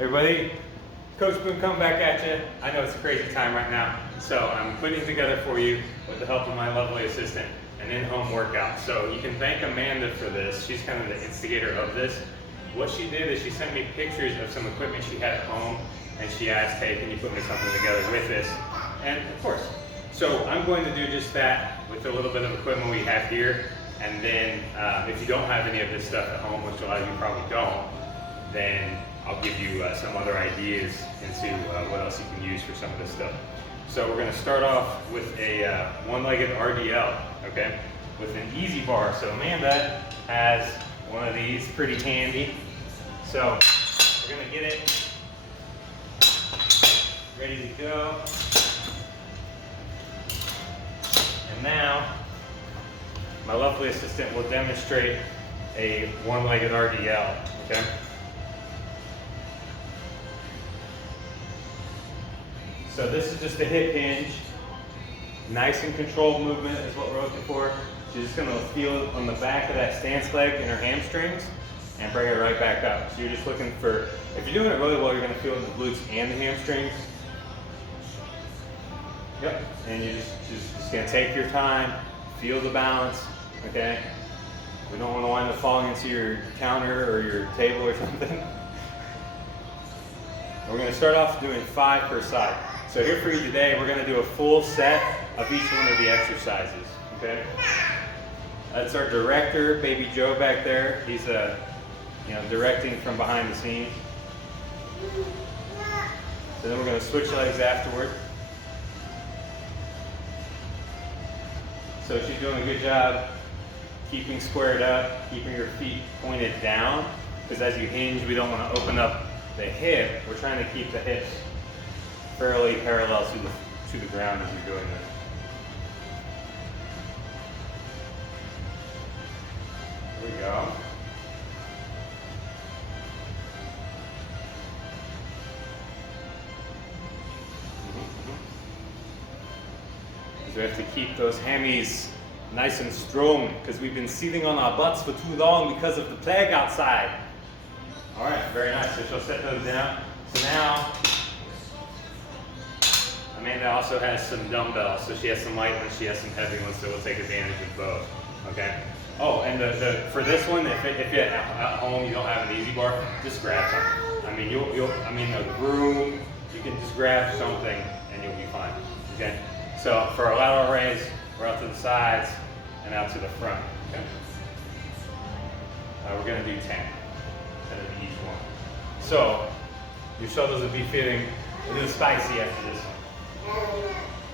Everybody, Coach Boone coming back at you. I know it's a crazy time right now, so I'm putting together for you, with the help of my lovely assistant, an in-home workout. So you can thank Amanda for this. She's kind of the instigator of this. What she did is she sent me pictures of some equipment she had at home, and she asked, hey, can you put me something together with this? And of course. So I'm going to do just that with a little bit of equipment we have here. And then if you don't have any of this stuff at home, which a lot of you probably don't, then I'll give you some other ideas into what else you can use for some of this stuff. So we're going to start off with a one-legged RDL, okay, with an easy bar. So Amanda has one of these, pretty handy. So we're going to get it ready to go. And now my lovely assistant will demonstrate a one-legged RDL, okay? So this is just a hip hinge. Nice and controlled movement is what we're looking for. She's just gonna feel on the back of that stance leg in her hamstrings and bring it right back up. So you're just looking for, if you're doing it really well, you're gonna feel it in the glutes and the hamstrings. Yep, and you're just gonna take your time, feel the balance, okay? We don't wanna wind up falling into your counter or your table or something. We're gonna start off doing 5 per side. So here for you today, we're gonna do a full set of each one of the exercises, okay? That's our director, Baby Joe back there. He's directing from behind the scenes. So then we're gonna switch legs afterward. So she's doing a good job keeping squared up, keeping your feet pointed down, because as you hinge, we don't want to open up the hip. We're trying to keep the hips fairly parallel to the ground as you're doing this. There we go. So we have to keep those hammies nice and strong because we've been sitting on our butts for too long because of the plague outside. All right, very nice. So she'll set those down. So now, Amanda also has some dumbbells. So she has some light ones, she has some heavy ones, so we'll take advantage of both, okay? Oh, and for this one, if you're at home, you don't have an easy bar, just grab something. I mean, a broom, you can just grab something and you'll be fine, okay? So for our lateral raise, we're out to the sides and out to the front, okay? We're gonna do 10 instead of each one. So your shoulders will be feeling a little spicy after this one.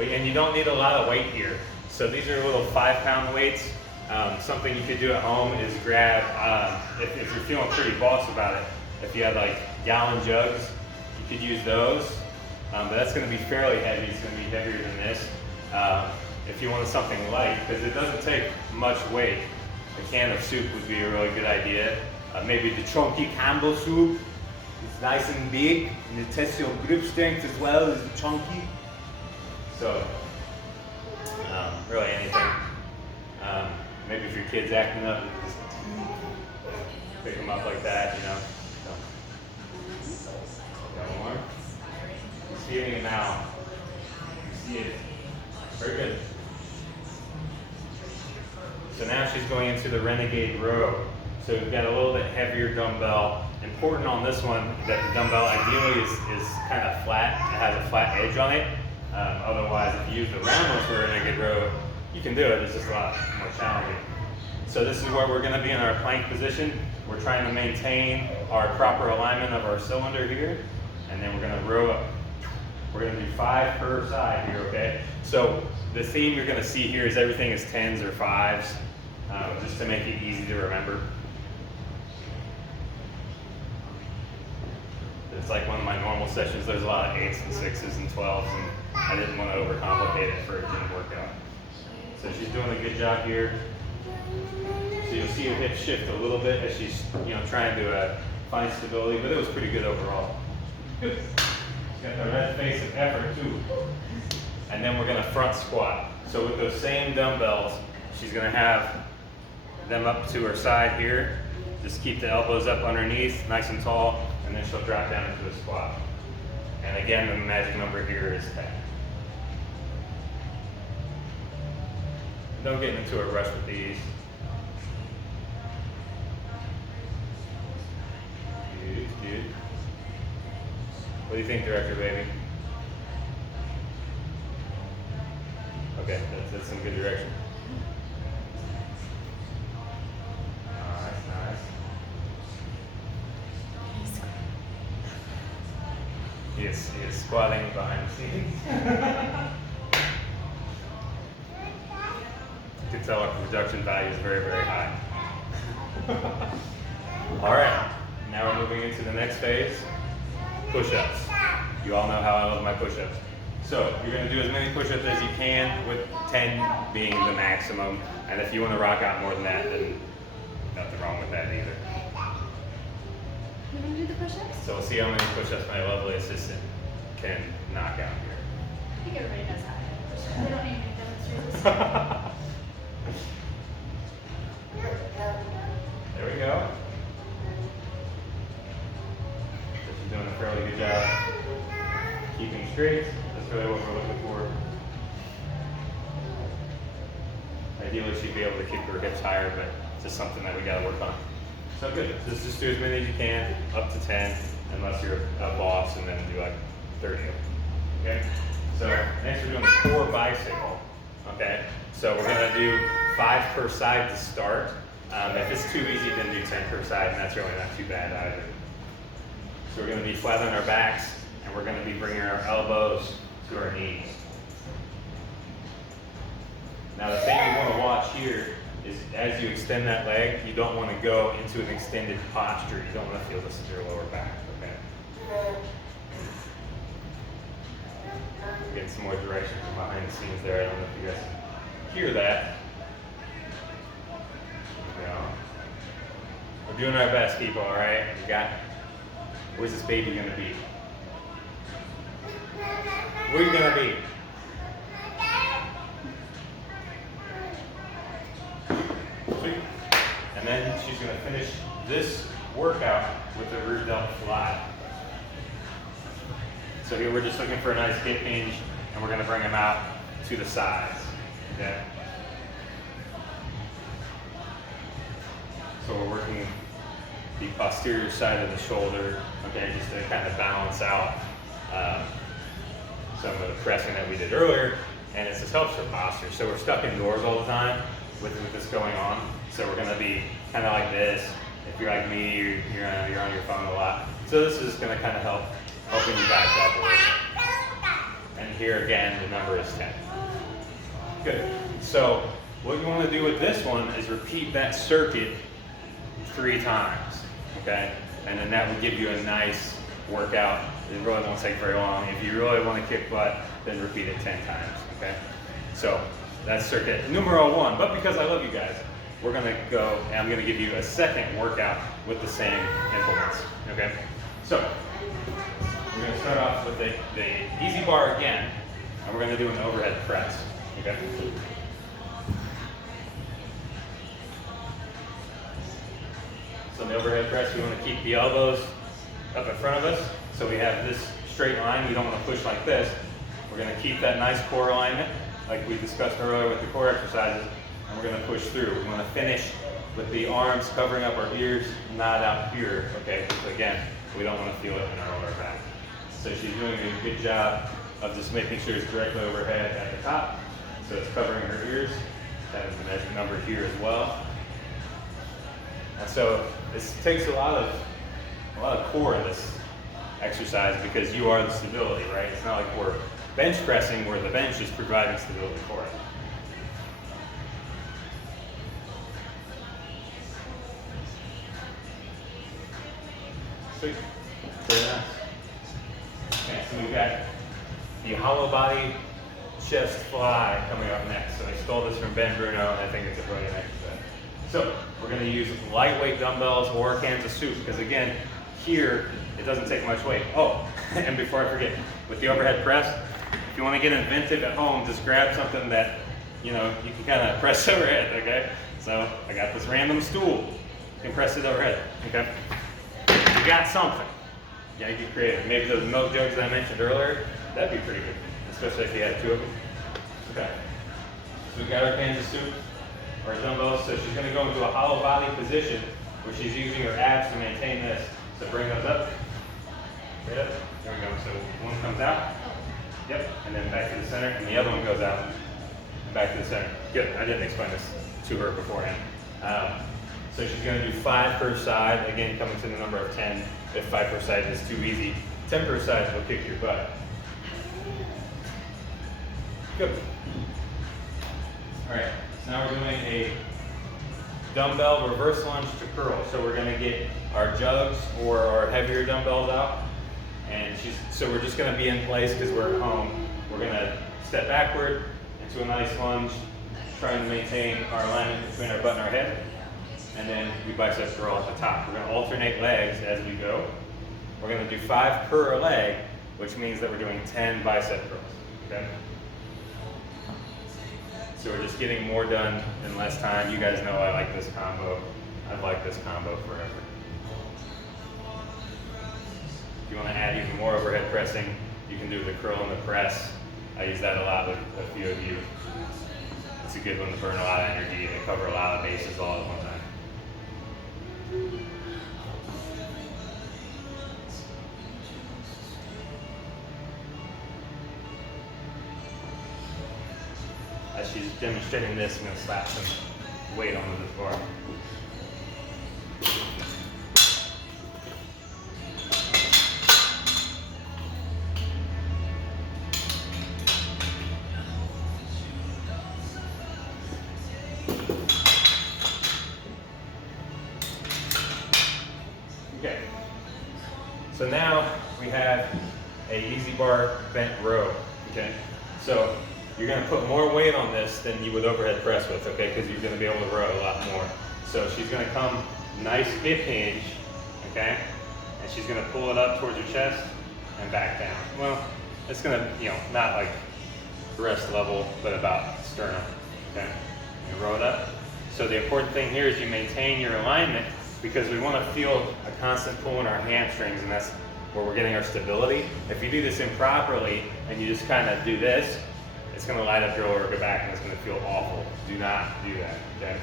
And you don't need a lot of weight here. So these are little 5-pound weights. Something you could do at home is grab, if you're feeling pretty boss about it, if you had like gallon jugs, you could use those. But that's going to be fairly heavy. It's going to be heavier than this. If you wanted something light, because it doesn't take much weight, a can of soup would be a really good idea. Maybe the chunky Campbell soup. It's nice and big, and it tests your grip strength as well as the chunky. So, really anything. Maybe if your kid's acting up, just pick them up like that, you know. So, got one more. You're seeing it now. You see it. Very good. So now she's going into the Renegade row. So we've got a little bit heavier dumbbell. Important on this one that the dumbbell ideally is kind of flat. It has a flat edge on it. Otherwise, if you use the round one for a Renegade row, you can do it. It's just a lot more challenging. So this is where we're going to be in our plank position. We're trying to maintain our proper alignment of our cylinder here, and then we're going to row up. We're going to do 5 per side here, okay? So the theme you're going to see here is everything is 10s or 5s, just to make it easy to remember. It's like one of my normal sessions. There's a lot of 8s and 6s and 12s, and I didn't want to overcomplicate it for a gym workout. So she's doing a good job here. So you'll see her hips shift a little bit as she's trying to find stability, but it was pretty good overall. Good. She's got the red face of effort too. And then we're going to front squat. So with those same dumbbells, she's going to have them up to her side here. Just keep the elbows up underneath, nice and tall. and then she'll drop down into a squat. And again, the magic number here is 10. Don't get into a rush with these. Good. What do you think, director, baby? Okay, that's some good direction. Nice. He is squatting behind the scenes. You can tell our production value is very, very high. All right, now we're moving into the next phase, push-ups. You all know how I love my push-ups. So you're going to do as many push-ups as you can, with 10 being the maximum. And if you want to rock out more than that, then nothing wrong with that either. You want to do the push-ups? So we'll see how many push-ups my lovely assistant can knock out here. I think everybody knows how to do push-ups. They don't need me to demonstrate this. There we go. She's doing a fairly good job keeping straight. That's really what we're looking for. Ideally, she'd be able to keep her hips higher, but it's just something that we got to work on. So good. Just do as many as you can, up to 10, unless you're a boss, and then do like 30 of them. Okay? So next we're doing the core bicycle. Okay? So we're going to do 5 per side to start. If it's too easy, then do 10 per side, and that's really not too bad either. So we're going to be flat on our backs, and we're going to be bringing our elbows to our knees. Now the thing you want to watch here is as you extend that leg, you don't want to go into an extended posture. You don't want to feel this in your lower back, okay? Getting some more direction from behind the scenes there. I don't know if you guys hear that. We're doing our best, people, all right? We got, where's this baby going to be? Where are you going to be? Sweet. And then she's going to finish this workout with the rear delt fly. So here we're just looking for a nice hip hinge, and we're going to bring them out to the sides, okay? So we're working the posterior side of the shoulder, okay, just to kind of balance out some of the pressing that we did earlier, and it just helps your posture. So we're stuck indoors all the time with this going on, so we're going to be kind of like this. If you're like me, you're on your phone a lot. So this is going to kind of helping you back up a little bit. And here again, the number is 10. Good. So what you want to do with this one is repeat that circuit 3 times, okay? And then that will give you a nice workout. It really won't take very long. If you really want to kick butt, then repeat it 10 times, okay? So that's circuit numero 1. But because I love you guys, we're going to go, and I'm going to give you a second workout with the same implements, okay? So we're going to start off with the easy bar again, and we're going to do an overhead press, okay? So in the overhead press, we want to keep the elbows up in front of us. So we have this straight line. We don't want to push like this. We're going to keep that nice core alignment, like we discussed earlier with the core exercises, and we're going to push through. We want to finish with the arms covering up our ears, not out here, okay? Because again, we don't want to feel it in our lower back. So she's doing a good job of just making sure it's directly overhead at the top. So it's covering her ears. That is the magic number here as well. And so this takes a lot of core in this exercise because you are the stability, right? It's not like we're bench pressing where the bench is providing stability for it. Sweet. Very nice. Okay, so we've got the hollow body chest fly coming up next. So I stole this from Ben Bruno, and I think it's a brilliant exercise. So we're going to use lightweight dumbbells or cans of soup because again, here it doesn't take much weight. Oh, and before I forget, with the overhead press, if you want to get inventive at home, just grab something that you can kind of press overhead. Okay, so I got this random stool. You can press it overhead. Okay, you got something. You gotta get creative. Maybe those milk jugs that I mentioned earlier, that'd be pretty good, especially if you had 2 of them. Okay. So we got our cans of soup, our dumbbells. So she's gonna go into a hollow body position where she's using her abs to maintain this. So bring those up. Right up. There we go. So one comes out. Yep. And then back to the center, and the other one goes out and back to the center. Good. I didn't explain this to her beforehand. So she's going to do 5 per side. Again, coming to the number of 10. If 5 per side is too easy, 10 per side will kick your butt. Good. All right. So now we're doing a dumbbell reverse lunge to curl. So we're going to get our jugs or our heavier dumbbells out. And so we're just going to be in place because we're at home. We're going to step backward into a nice lunge, trying to maintain our alignment between our butt and our head. And then we bicep curl at the top. We're going to alternate legs as we go. We're going to do 5 per leg, which means that we're doing 10 bicep curls. Okay? So we're just getting more done in less time. You guys know I like this combo. I've liked this combo forever. If you want to add even more overhead pressing, you can do the curl and the press. I use that a lot with a few of you. It's a good one to burn a lot of energy and cover a lot of bases all at one time. As she's demonstrating this, I'm going to slap some weight onto this bar. Okay, so now we have a easy bar bent row, okay? So you're gonna put more weight on this than you would overhead press with, okay? Because you're gonna be able to row a lot more. So she's gonna come nice hip hinge, okay? And she's gonna pull it up towards her chest and back down. Well, it's gonna, not like breast level, but about sternum, okay? You row it up. So the important thing here is you maintain your alignment because we wanna feel a constant pull in our hamstrings, and that's where we're getting our stability. If you do this improperly and you just kind of do this, it's going to light up your lower back and it's going to feel awful. Do not do that, okay?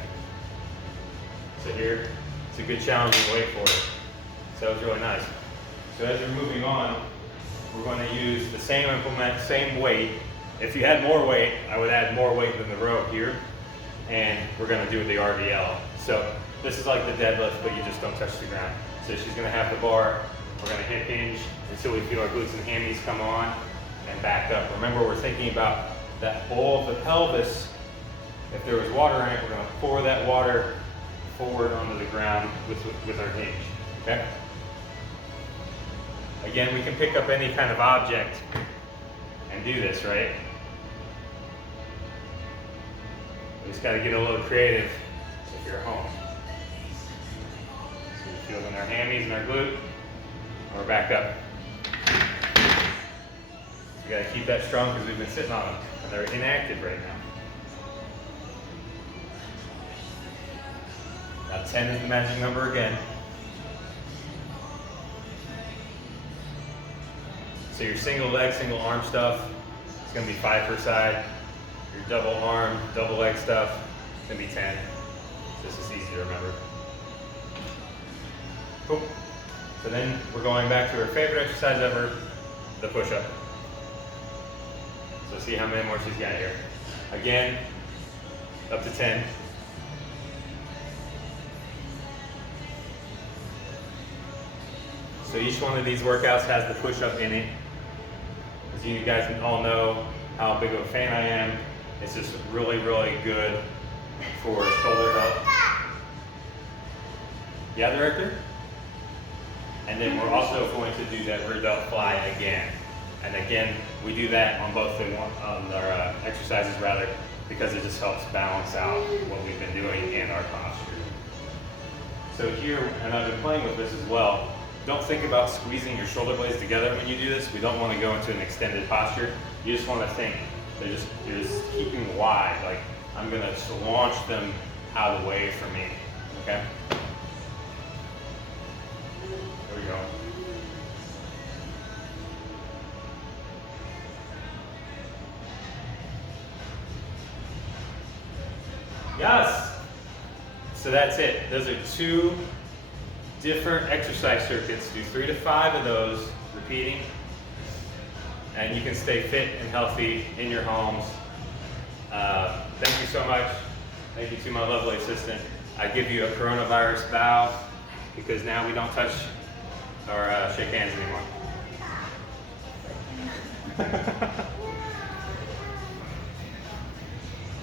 So here, it's a good challenging weight for it. So that was really nice. So as we're moving on, we're going to use the same implement, same weight. If you had more weight, I would add more weight than the row here. And we're going to do the RDL. So this is like the deadlift, but you just don't touch the ground. So she's going to have the bar. We're going to hip hinge until we feel our glutes and hammies come on and back up. Remember, we're thinking about that bowl of the pelvis. If there was water in it, we're going to pour that water forward onto the ground with our hinge, okay? Again, we can pick up any kind of object and do this, right? We just got to get a little creative if you're at home. So we're feeling our hammies and our glute, and we're back up. So we got to keep that strong because we've been sitting on them. They're inactive right now. Now 10 is the magic number again. So your single leg, single arm stuff, it's going to be 5 per side. Your double arm, double leg stuff, it's going to be 10. This is easy to remember. Cool. So then we're going back to our favorite exercise ever, the push-up. So see how many more she's got here. Again, up to 10. So each one of these workouts has the push-up in it. As you guys all know how big of a fan I am, it's just really, really good for shoulder health. Yeah, director? And then we're also going to do that rear delt fly again. And again, we do that on both our exercises because it just helps balance out what we've been doing in our posture. So here, and I've been playing with this as well, don't think about squeezing your shoulder blades together when you do this. We don't want to go into an extended posture. You just want to think, you're just keeping wide, like I'm going to launch them out of the way for me, okay? There we go. Yes. So that's it. Those are 2 different exercise circuits. Do 3 to 5 of those, repeating. And you can stay fit and healthy in your homes. Thank you so much. Thank you to my lovely assistant. I give you a coronavirus bow because now we don't touch or shake hands anymore.